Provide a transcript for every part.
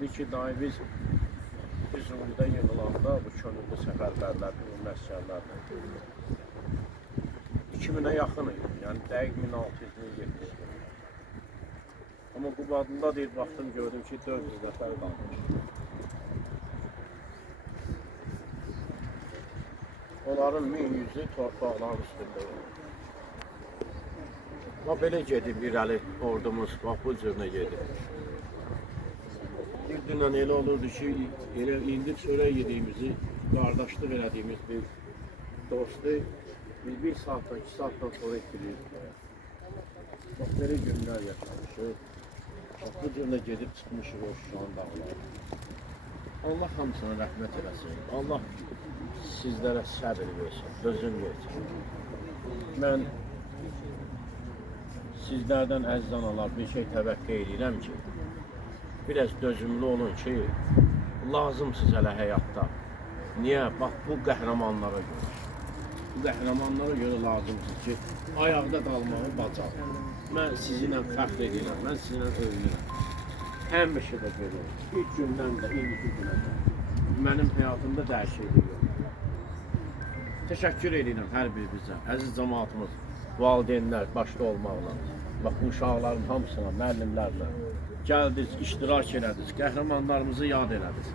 Dedi ki, dayı biz Füzulidə yığılanda bu könüllü səfərbərlər, məskənlərlə 2000'ə yaxın idi. Yəni dəqiq 1600-1700. Amma Qubadlıda deyir, baxdım, gördüm ki, 400 nəfər qalmış. Onların 1100'ü torpaqların üstündə olur. Bax, belə gedib irəli ordumuz, bax, bu cürünə gedib. Bir dünən elə olurdu ki, elə indi çörək yediğimizi, qardaşlıq elədiyimiz bir dostu, biz 1 saatdan, 2 saatdan sonra etdiririk. Bax, belə günlər yaşamışıq. Bax, bu cürünə gedib çıxmışıq o Şuşanın dağlarına. Allah hamısına rəhmət eləsin. Allah sizlərə səbir versin, dözüm versin. Mən sizlərdən əziz analar bir şey təvəqqə edirəm ki, biraz dözümlü olun ki, lazımsınız hələ həyatda. Niyə? Bax, bu qəhrəmanlara görə. Bu qəhrəmanlara görə lazımsınız ki, ayaqda qalmağı bacar. Mən sizinlə fəxr edirəm, mən sizinlə övünürəm. Həmişə də belə olur. İlk gündən də, indiki günə də. Mənim həyatımda dəyişiklik yox. Təşəkkür edirəm hər birinizə, əziz cəmaatımız, valideynlər başda olmaqla. Bax, bu uşaqların hamısına, müəllimlərlə gəldiniz, iştirak elədiniz, qəhrəmanlarımızı yad elədiniz.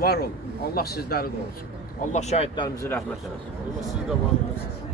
Var olun, Allah sizləri qorusun. Allah şəhidlərimizi rəhmət eləsin. Allah sizi də var olsun.